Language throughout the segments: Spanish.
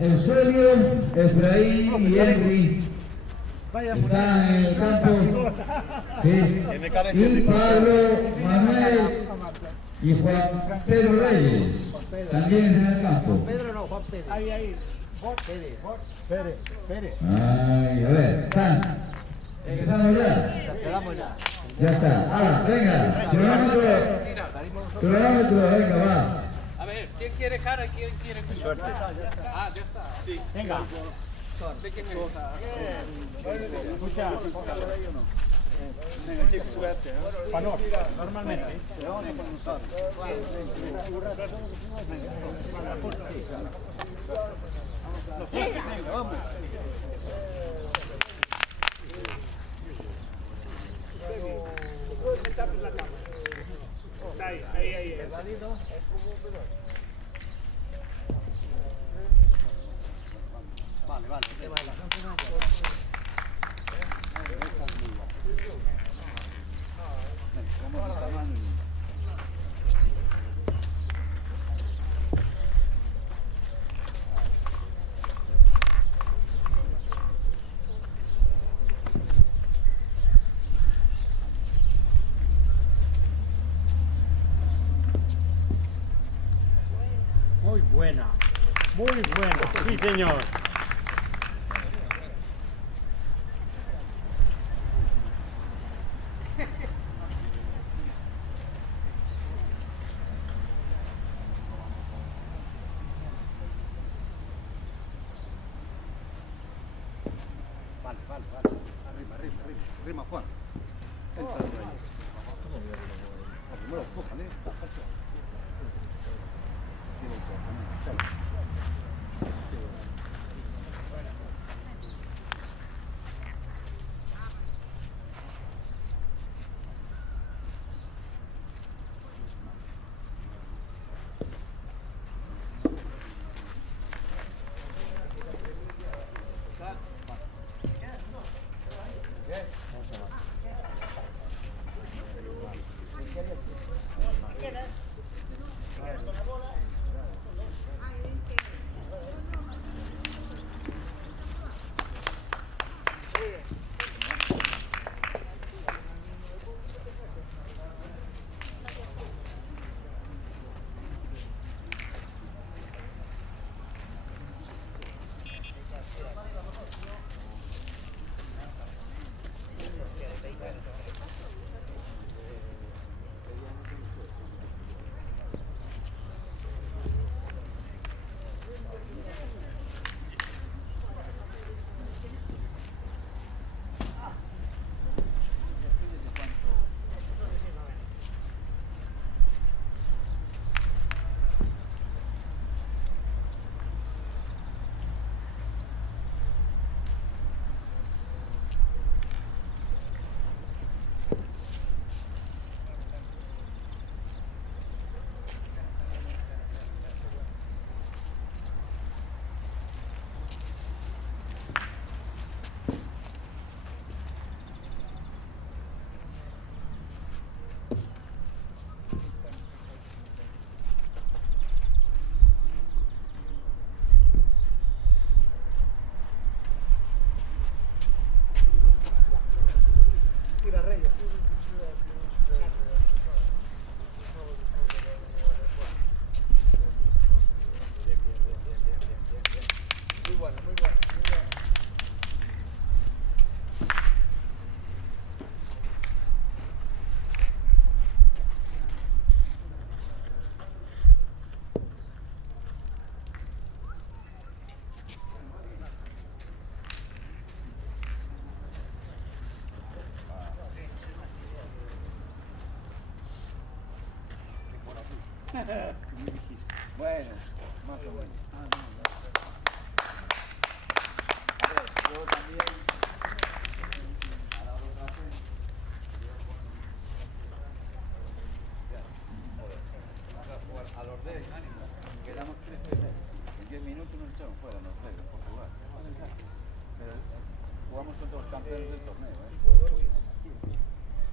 Eusebio, Efraín y Henry están en el campo. Sí. Y Pablo, Manuel y Juan Pedro Reyes también están en el campo. Pedro no, Juan Pérez. Ahí. Pérez. Ay, a ver, están. Empezamos ya. Ya quedamos ya. Ya está. Ah, venga. Cronómetro, venga, va. A ver, ¿quién quiere cara y quién quiere suerte? Ah, ya está. Sí. Venga. ¿De quién es? Escucha. Venga, chicos, suerte. Panor, normalmente. Venga, vamos. Ahí. Vale. Muy buena, sí señor. Vale. Arriba, Juan. Entra ahí. Primero, cójale. Bueno, más o menos. Yo también. A la otra vez. Vamos a jugar a los 10, quedamos 13. En 10 minutos nos echaron fuera los 10 en Portugal. Pero jugamos contra los campeones del torneo.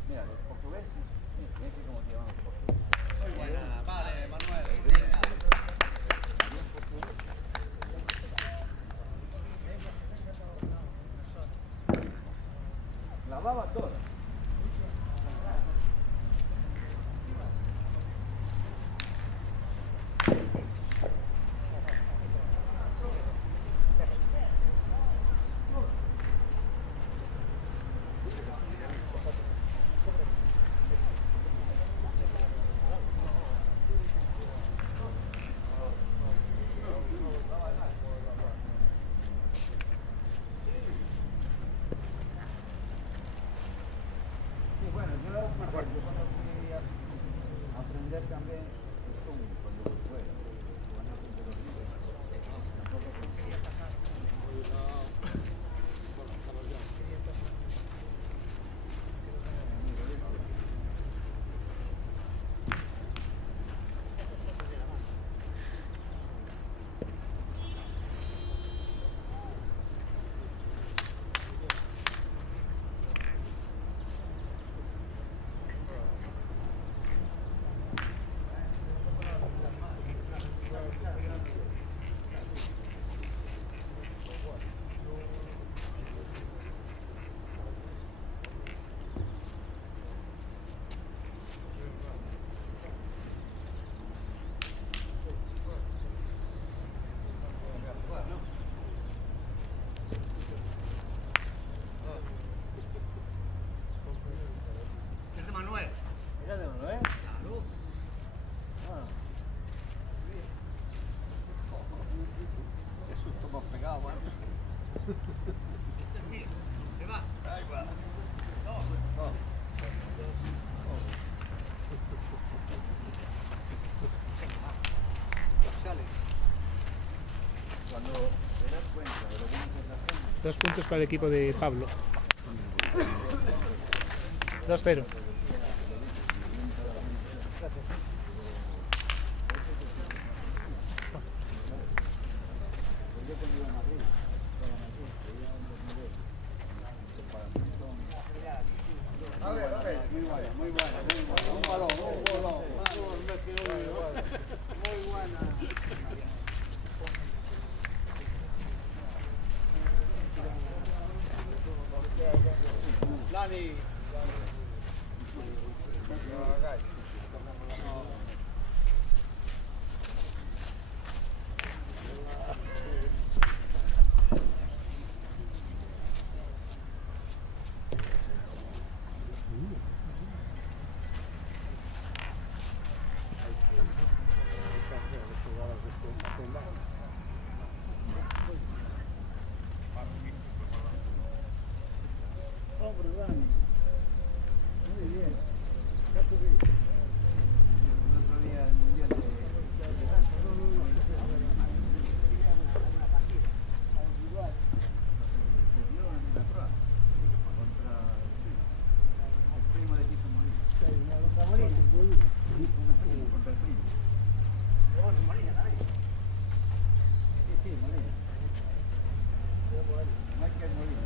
Mira, los portugueses, mira cómo llevan los portugueses. Muy buena, vale, Manuel. acababa toda. También es un cuando fuera, cuando te das cuenta de lo que es la gente. 2 puntos para el equipo de Pablo. 2-0. Muy buena. Un balón. Muy buena. Lani. Muy bien. Ya subí. El otro día el mundial de el primo de Tito Molina. Contra el primo. Molina también. Sí, Molina. Michael Molina.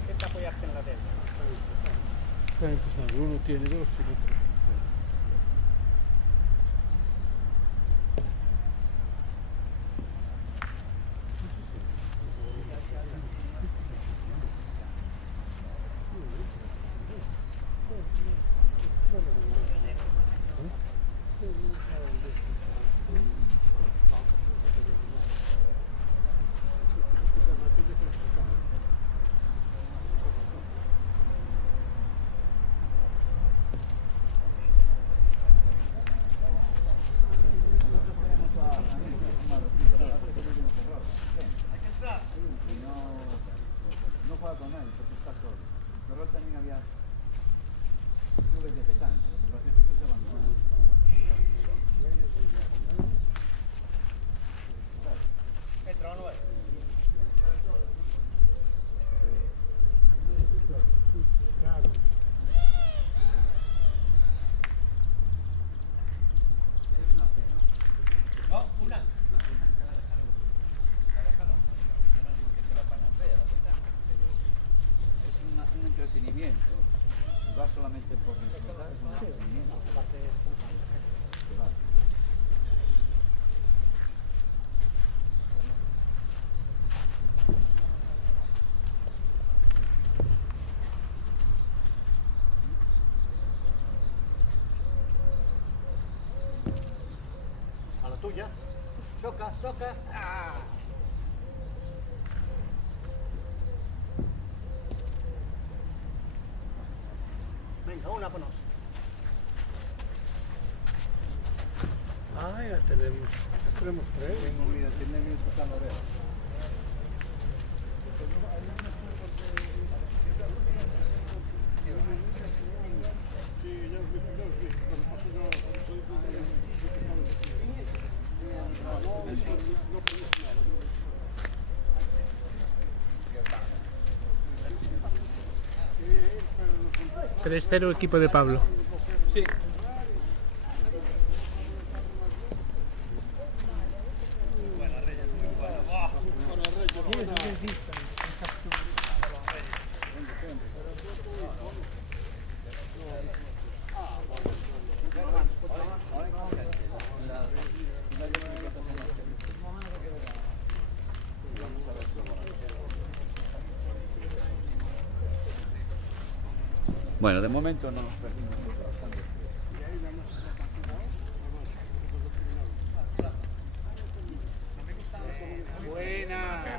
Intenta apoyarte en la tele. Están empezando. Uno tiene 2 y el otro. No juega con nadie, porque está solo. Pero él también había clubes de petanca, lo que pasa es que se abandonó. Entra o no es. No, una. Un entretenimiento, si vas solamente por disfrutar, es un entretenimiento. Choca, choca. Ah. Venga, una por nos. Ah, ya tenemos 3. Tengo, mira, tenía que tocar la oreja. Sí, ya os vi. Cuando pasó yo, cuando soy no 3-0 equipo de Pablo. Sí. Bueno, de momento no nos perdimos. Buena.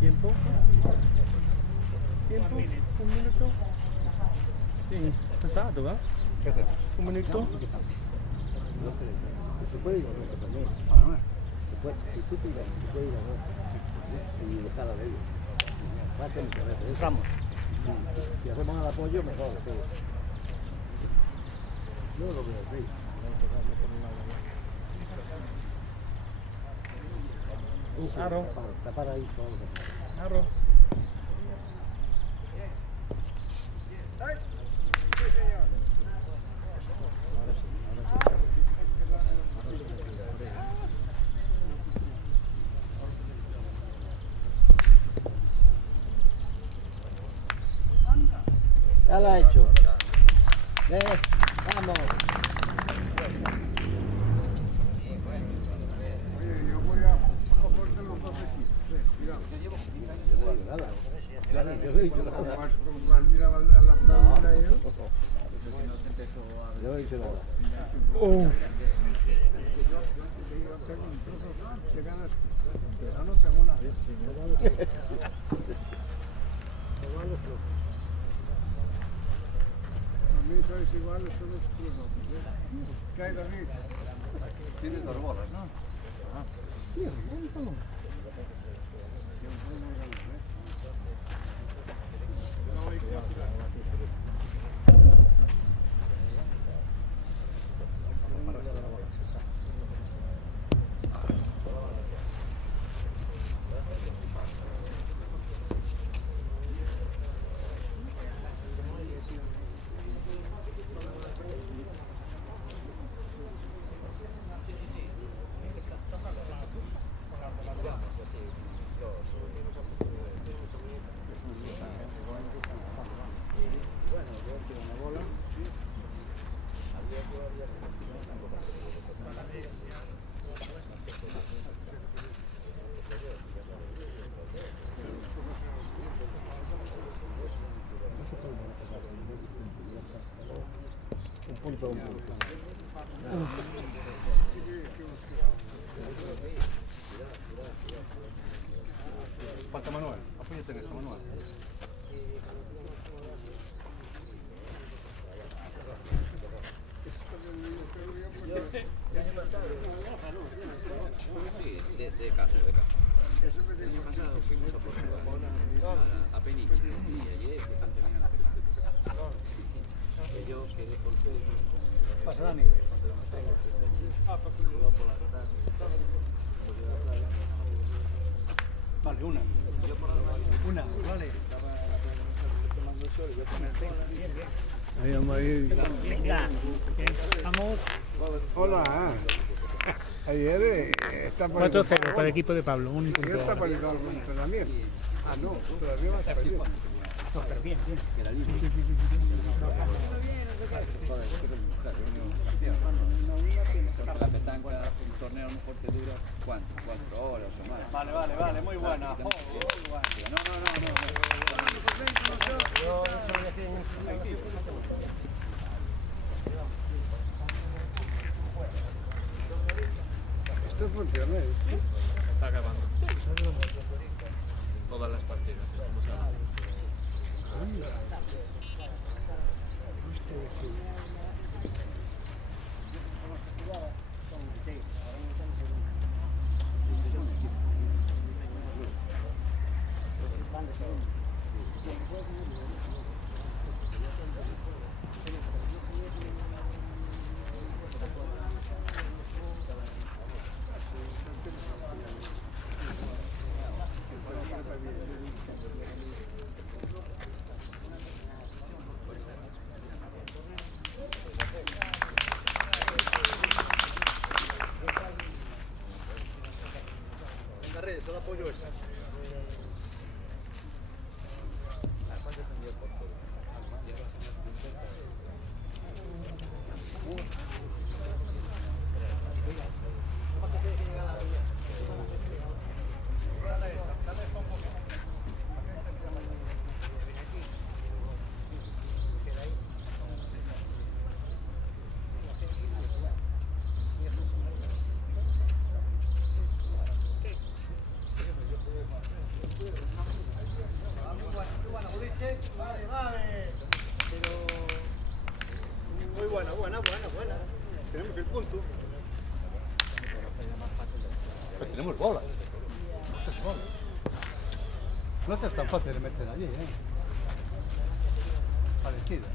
¿Tiempo? ¿Un minuto? Sí, pesado, ¿va? ¿Qué hacemos? ¿Un minuto? Se puede ir a nuestro también. Ahora no es. Si tú te puede ir a nuestro y dejar a ellos. Entramos. Si hacemos el apoyo, mejor. Yo lo veo así. Claro. Tapar ahí todo. Claro. Ya lo ha hecho. Vamos. Sois iguales, son los cruzos. ¿Qué hay, David? Tienes 2 bolas, ¿no? Falta Manuel, apóyate en esto, Manuel. Sí, de caso. El año pasado fuimos a Portugal, a Peniche, y ayer se están terminando a pegar. Que yo quedé por todo. Pasa, Dani. Vale, una. Una, vale. Ahí vamos a ir. Venga, vamos. Hola. Ayer está por 4-0 para el equipo de Pablo, un punto. está por el entrenamiento. Ah, no, todavía va a estar perdiendo. Súper bien, bien. La petanca, un torneo a lo mejor te dura, ¿cuánto? 4 horas o más. Vale, muy buena. No. Esto funciona. Está acabando. Todas las partidas estamos acabando. Solo apoyo esa. Buena. Tenemos el punto. Pero tenemos bolas. No es tan fácil de meter allí, Parecida.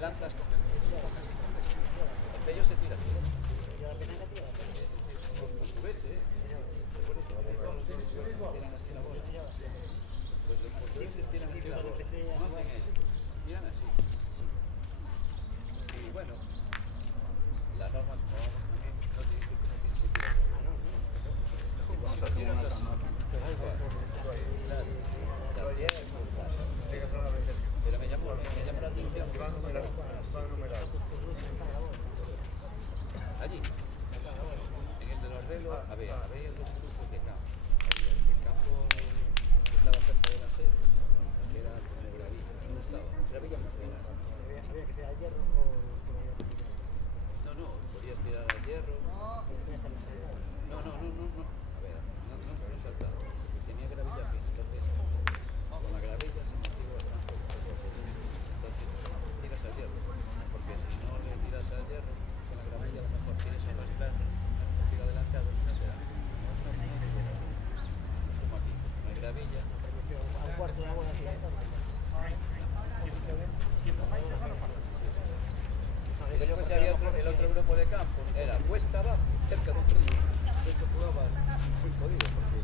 Lanzas con el pello se tira así. Portugués, tiran así la bola. Pues los portugueses tiran así la bola. No hacen esto. Tiran así. Y bueno, la norma como vamos también no te dice que no tienes que tirar la bola. Tiras así. Pero me llamó la atención. Allí, en el de Nordelo, había dos grupos de campo. Había el campo que estaba cerca de la sede, que era como gravilla. Me gustaba. Gravilla muy fina. Había que tirar hierro No, podías tirar al hierro. No. A ver, no saltaba. Tenía gravilla fina. Entonces, con la gravilla se mantuvo bastante. Entonces, tiras al hierro. Porque si no le tiras al hierro, con la gravilla a lo mejor tienes que arrastrar un tiro adelantado y no se da. Es como aquí, no hay gravilla. a un cuarto de agua así. Y después había el otro grupo de campos, era cuesta abajo, cerca de un río. De hecho jugabas muy jodido porque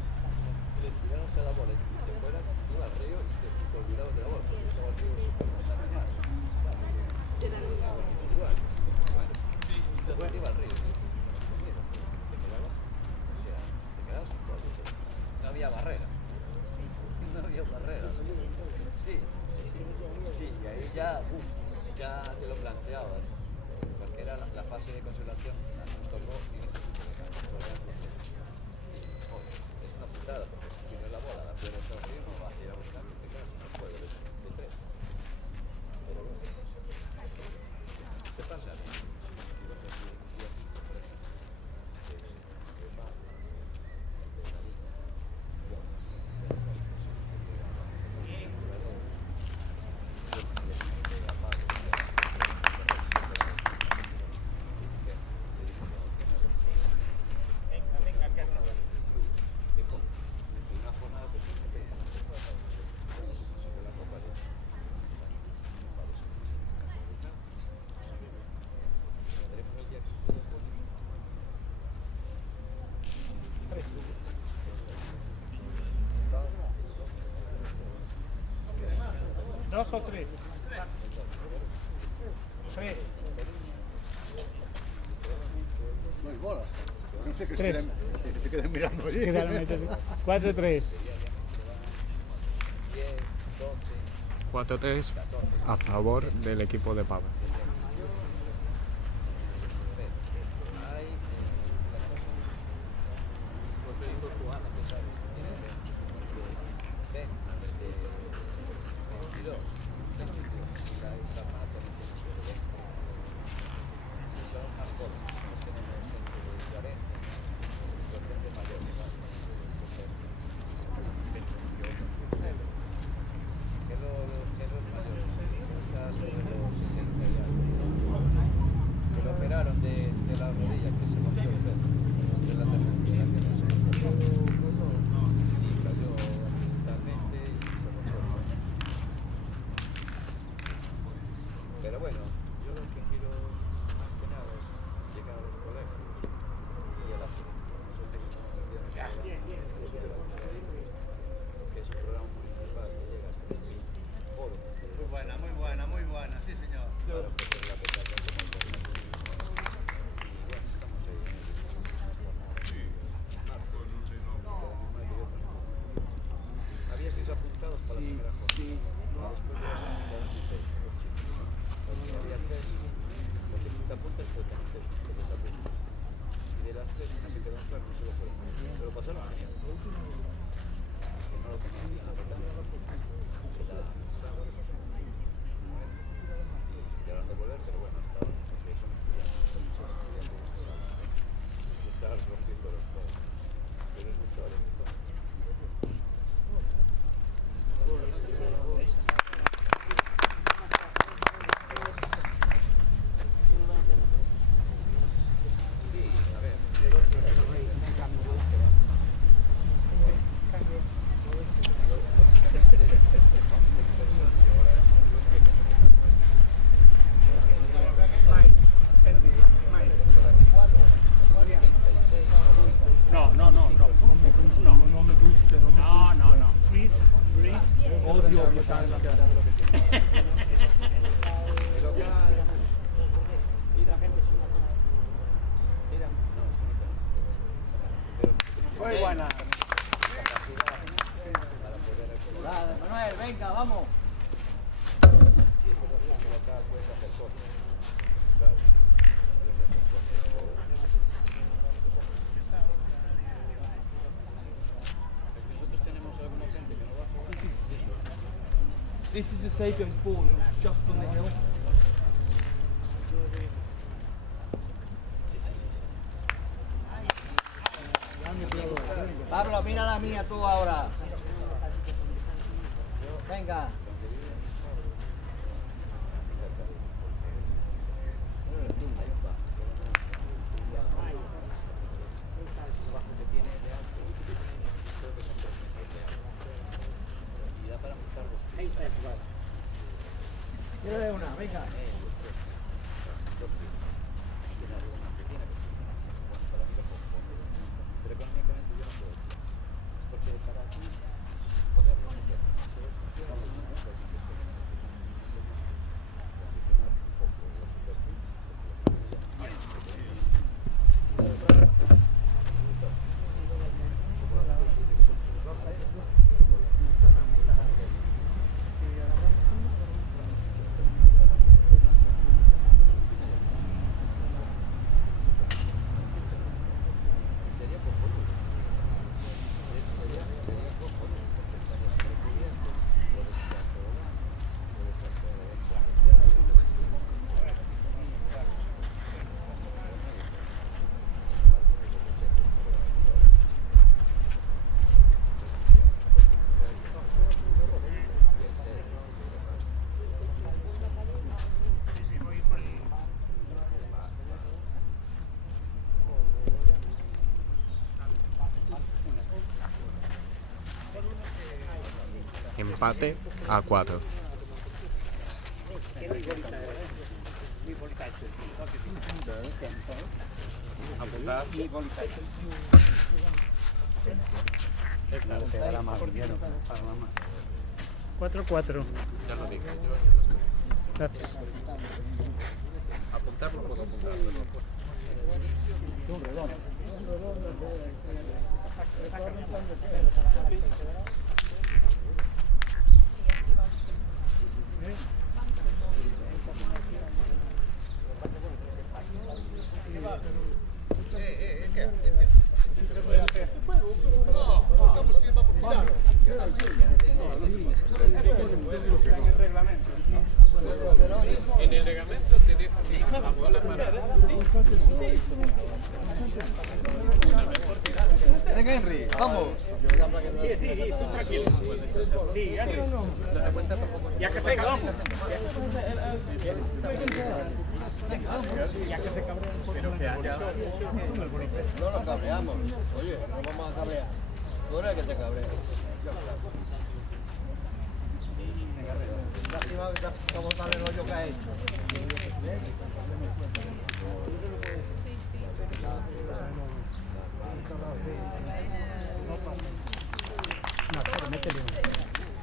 le tirabas a la bola y te fueras, iba al río y te olvidabas de la bola, porque estaba el río súper contaminado, ¿sabes? Es igual. Bueno, entonces iba al río. Te quedabas, o sea, te quedabas sin todo. No había barrera. No había barrera. Sí, y ahí ya te lo planteabas. Porque era la fase de conservación, nos tocó en ese tipo de campos. ¿2 o 3? 3. No hay bola. Dice que Tres. se queden mirando allí. 4-3. 4-3 a favor del equipo de Pablo. Pero bueno, yo lo que quiero más que nada es llegar a los colegios y a la nosotros estamos vendiendo que es un programa municipal que llega a 3.000 jóvenes. Muy buena, sí señor. Para ofrecer la beca como alternativa. Y bueno, estamos ahí en el había 6 apuntados para la primera jornada. Después de las 46, los chicos. Porque había 3, porque tú te apuntas pero te metes, te desapuntas. Y de las 3, una se quedó enferma y solo fueron. Pero pasaron genial. Que no lo tenían la beca. Se la quedaron de volver, pero bueno, hasta ahora, porque son estudiantes, se sabe. Y están rompiendo los codos. Pero les gustó, les gustó. Sí, a ver, Muy buena. Manuel, venga, vamos. sí, es verdad que acá puedes hacer cosas. Claro, puedes hacer cosas. Es que nosotros tenemos alguna gente que no va a jugar. This is the Sapiens ball, it's just on the hill. Sí. Pablo, mira la mía tú ahora. Venga. Tírale una, venga. Pero económicamente yo no puedo. Porque para aquí poderlo meter, se los funciona un poco la sería por volumen. Sería por volumen, porque estarías recubierto, puedes estar todo puedes hacer Empate a 4. Apuntar. 4-4. Ya lo dije, yo no estoy. Gracias. Apuntarlo puedo apuntar, pero no puedo. En el reglamento te deja la bola para... Venga, Henry, vamos. Sí, tú tranquilo. Sí, ya que se acabó. Pero que haya... No nos cabreamos. Oye, no vamos a cabrear. Tú eres el que te cabrea. Lástima que estamos tan el rollo que ha hecho. No, pero métele.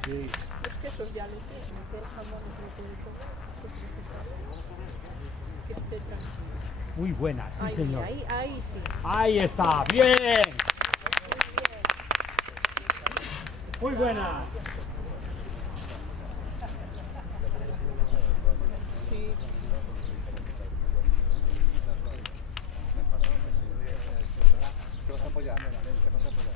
Sí. Es que esos ya les meter jamones y todo. Que esté tranquilo. Muy buena, sí, señor. Ahí sí. Ahí está, bien. Muy buena. Sí. ¿Qué vas a apoyar? ¿Qué vas a apoyar?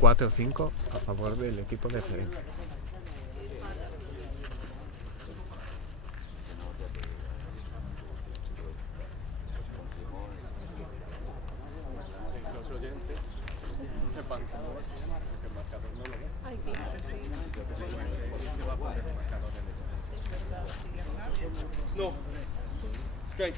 Cuatro o 5 a favor del equipo de Ferenc. Los oyentes sepan que el marcador no lo ve. Ay, qué sí. Se va a poner el marcador en el... No. Straight.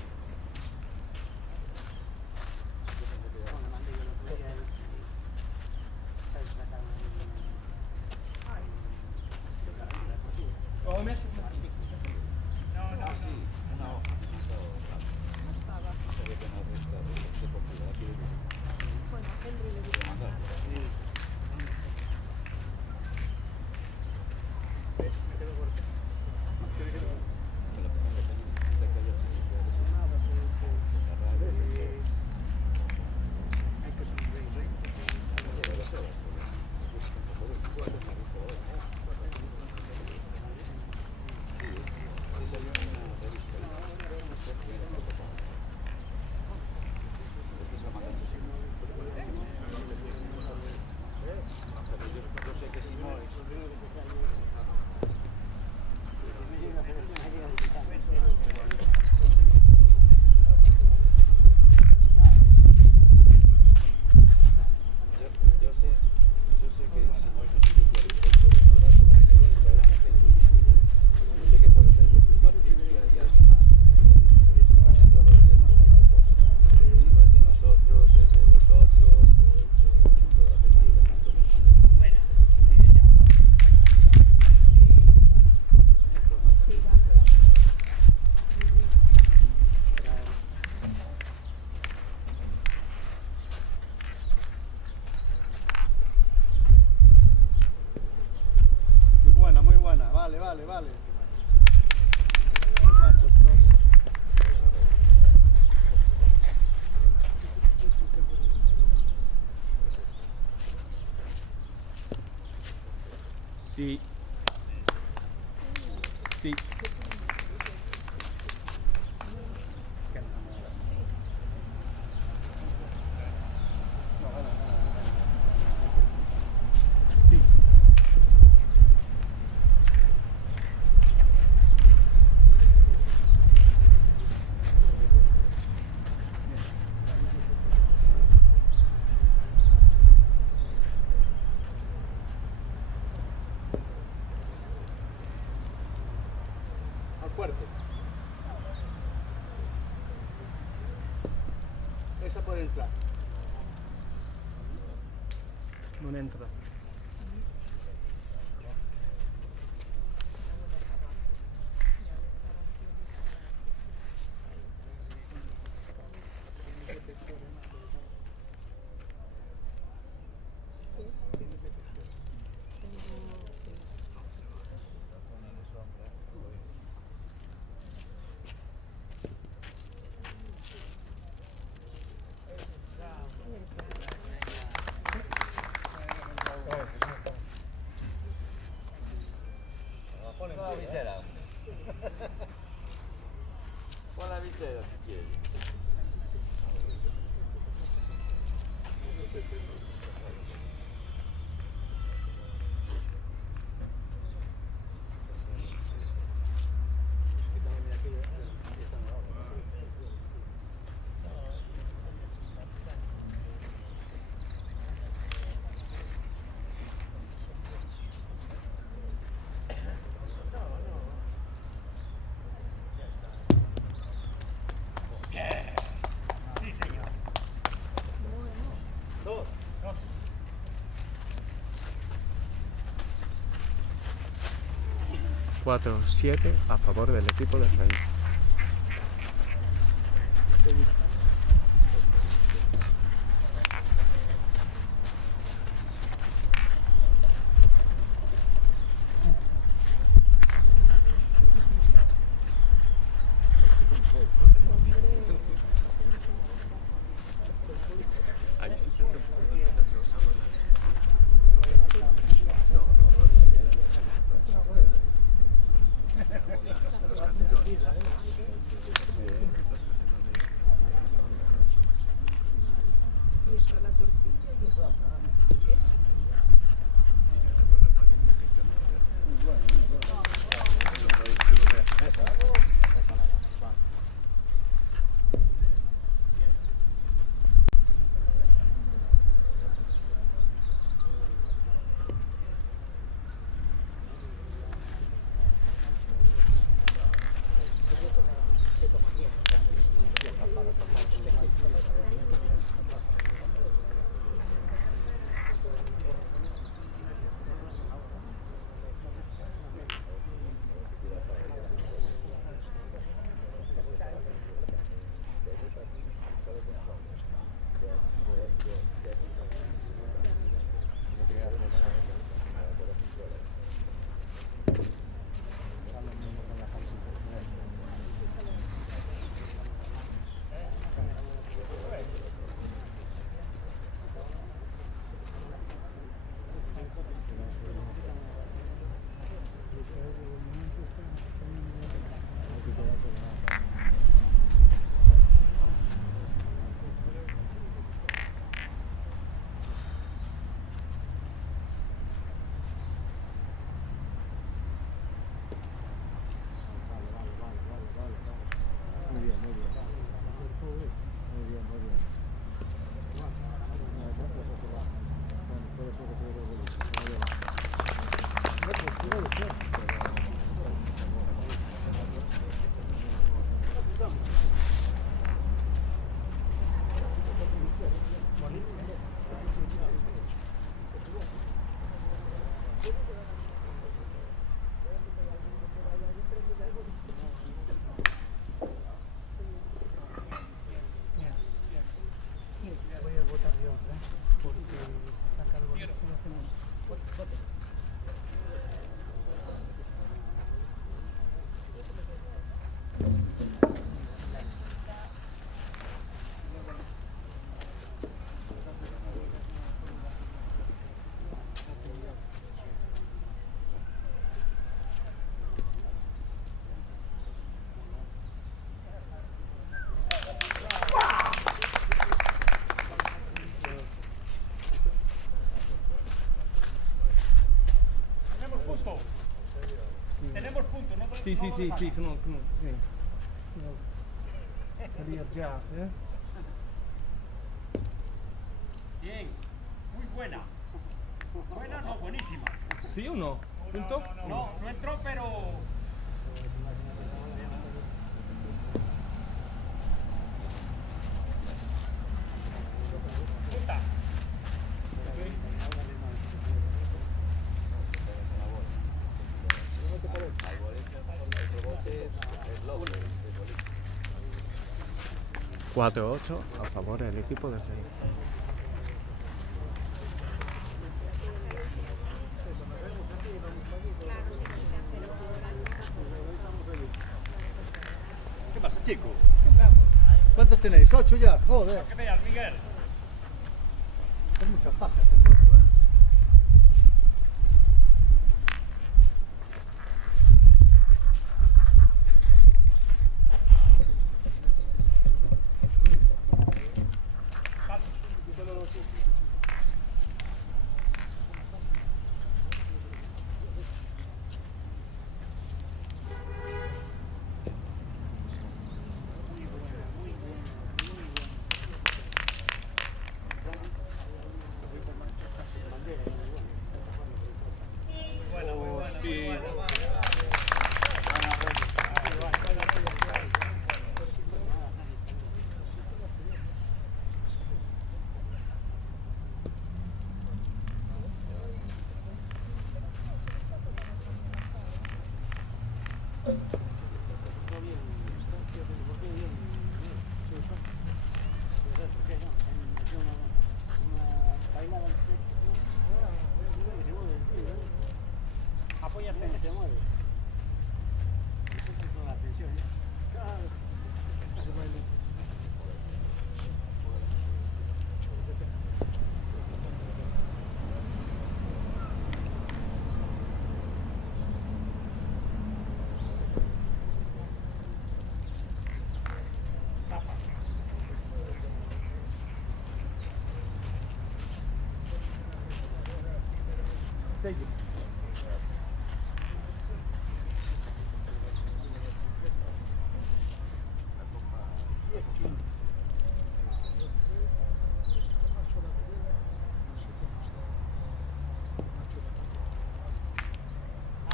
Sí. Sí. Al fuerte. Esa puede entrar. No entra. Pon la visera. Pon la visera si quieres. Dos. 4-7 a favor del equipo de Efraín. Ahí sí que los Sí, que no. Sí. No. Salir ya, ¿eh? Bien, muy buena. Buena, no, buenísima. ¿Sí o no? ¿Punto? No entró, pero... Puta. Al boliche, el rebote es loco, el boliche. 4-8 a favor del equipo de Sevilla. ¿Qué pasa, chicos? ¿Cuántos tenéis? 8 ya, joder. ¿Qué veas, Miguel? Es mucha paja este juego, ¿eh?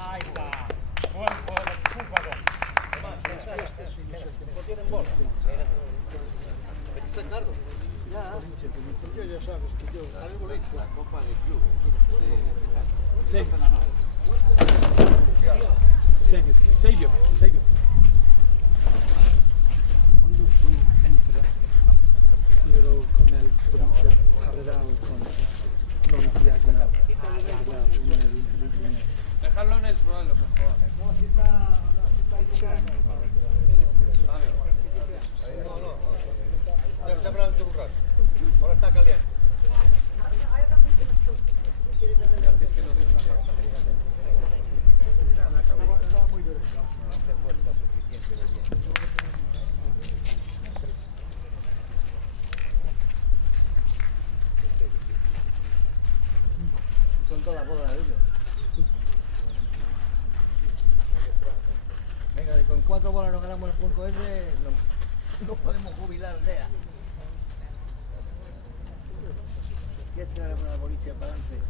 Ahí está. Buen jugador. No tienen bola. Hay que sacarlo. Ya. Yo ya sabes que yo... Al boliche. La Copa de Club. Serio. Cuando tú entras, quiero con el producer general con non diagonal. Dejarlo en el suelo mejor. Ya está hablando un rato. Ahora está caliente. Son todas las bodas de ellos. Venga, si con 4 bolas no ganamos el punto ese, no podemos jubilar ya. ¿Quieres traer una boliche para adelante?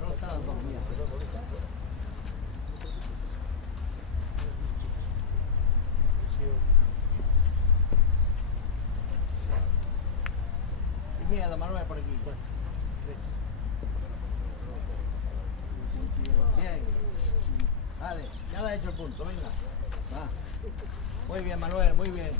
No estaban dormidas. Mira, la mano por aquí. Bien. Vale, ya le he hecho el punto, venga. Va. Muy bien, Manuel, muy bien.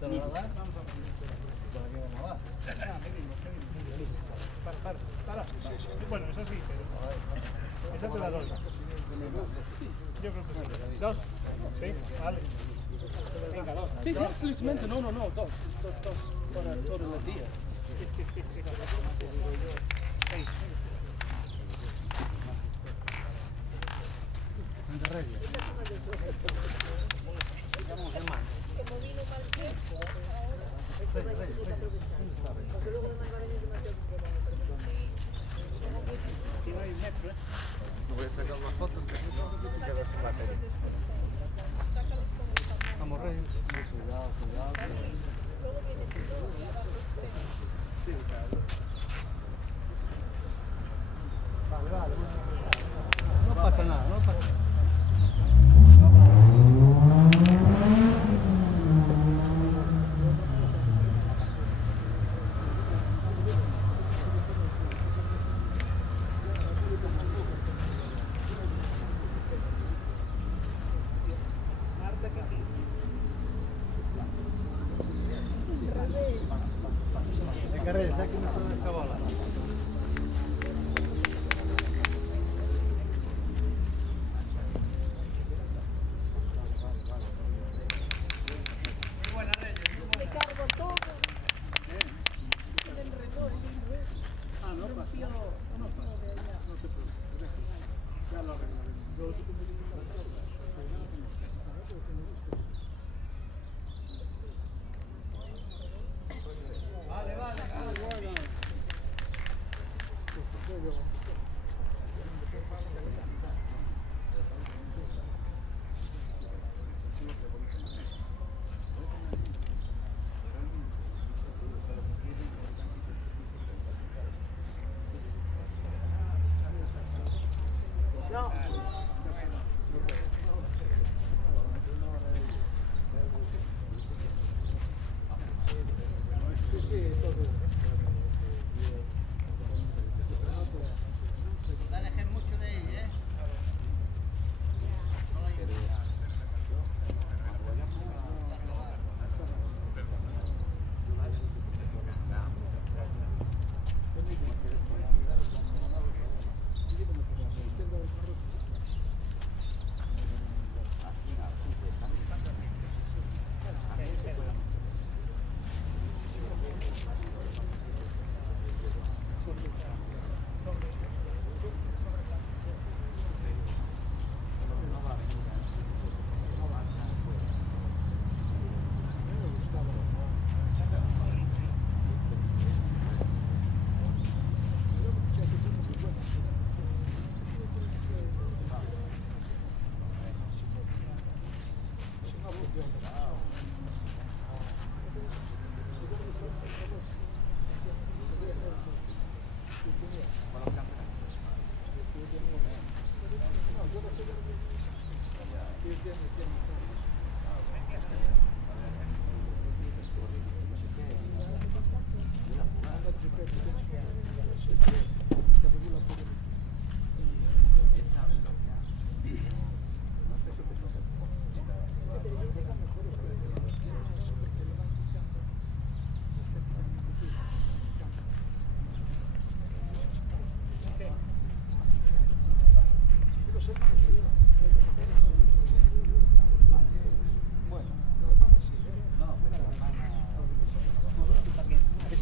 ¿Te lo va a dar? ¿Para qué vamos a dar? Para. Bueno, eso sí, pero esa te la doy. Yo creo que sí. ¿Dos? Sí, vale. Venga, dos. Sí, sí, absolutamente. No, dos para todos los días. Seis. Como vino mal tiempo, ahora porque luego de Magallanes es demasiado pero sí, No hay metro, ¿eh? Voy a sacar más fotos que te quedas sin batería. Vamos, Rey. Cuidado. luego viene Vale. No pasa nada, no pasa nada. Rey, saca una cosa de esta bola. me cargo todo. El enredó, el libro, ¿eh? No pasa. Rompió. No te preocupes. Ya lo arreglaremos.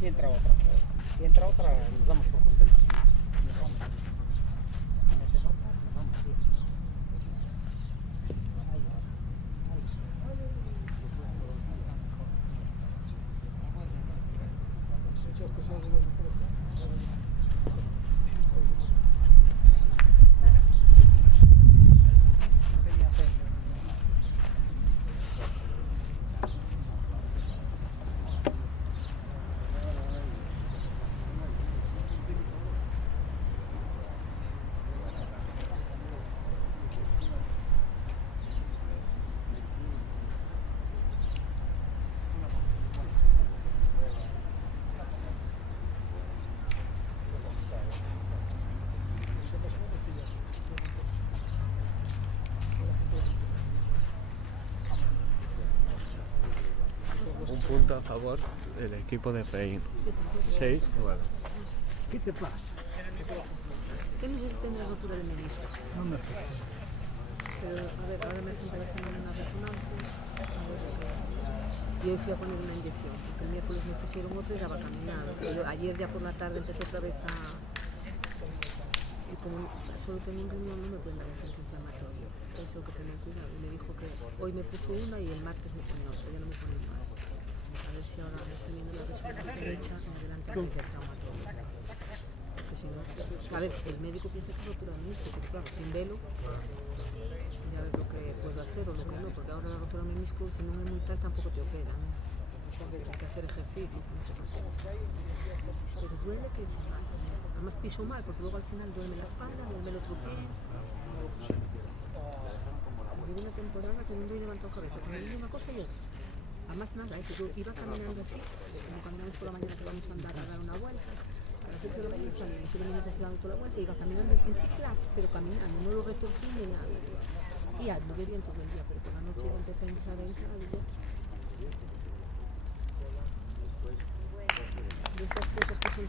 Si entra otra. Si entra otra, nos damos por contentos. Un punto a favor del equipo de Efraín. 6-9. ¿Qué te pasa? Que no sé si tendrá rotura de menisco. No me fue. Pero, a ver, ahora me hacen cada semana una resonancia. A ver, y hoy fui a poner una inyección, porque el miércoles me pusieron otra y daba caminado. Pero ayer ya por la tarde empecé otra vez a... Y como solo tengo un riñón, no me pueden dar un centro inflamatorio. Entonces tengo que tener cuidado. Y me dijo que hoy me puso una y el martes me pone otra, ya no me ponen más. A ver si ahora teniendo la resonancia derecha me adelanta el traumatólogo. Porque si no, a ver, el médico piensa que es rotura de menisco, pero claro, sin velo, ya ves lo que puedo hacer o lo que no, porque ahora la rotura de menisco, si no es muy tal, tampoco te operan, ¿no? O sea, que hay que hacer ejercicio, no sé qué. Pero duele que se mata. Además piso mal, porque luego al final duele la espalda, duele el otro pie. Llevo una temporada que no he levantado cabeza, que me dice una cosa y otra. Además nada, que yo iba caminando así, como caminamos por la mañana que vamos a andar a dar una vuelta. A las 7 de la mañana salimos, 7 minutos dando toda la vuelta, iba caminando sin ciclas, pero caminando, no lo retorcí ni nada. Y anduve bien todo el día, pero por la noche ya empecé a hinchar y ya. De estas cosas que son